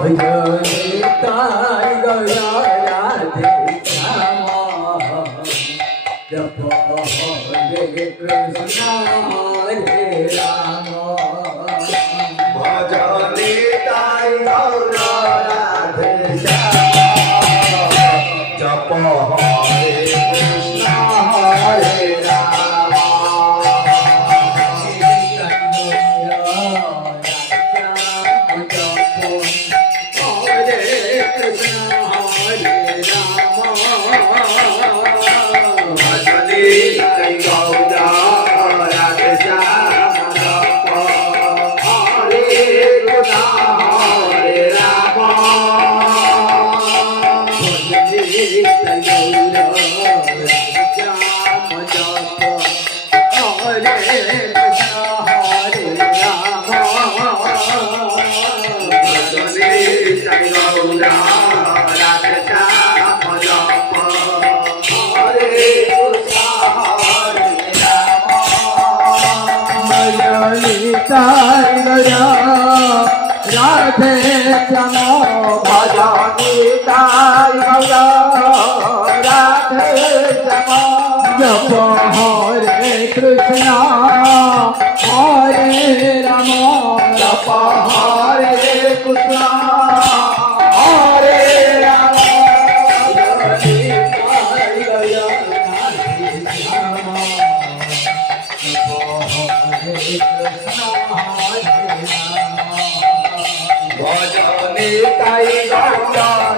তাই গয়া রাধে শ্যাম জপ হরে কৃষ্ণ হরে রাম ভজনে তাই গৌর রাধে শ্যাম জপ হরে কৃষ্ণ হরে রাম ভজনে তাই গৌর রাধে শ্যাম জপ হরে কৃষ্ণ হরে রাম ভজনে তাই গৌর রাধে শ্যাম জপ হরে কৃষ্ণ হরে রাম তাই গয়া রাধে শ্যাম ভজনে তাই গৌর রাধে শ্যাম জপ হরে কৃষ্ণ হরে রাম জপ হরে কৃষ্ণ হরে রাম ভজনে তাই গৌর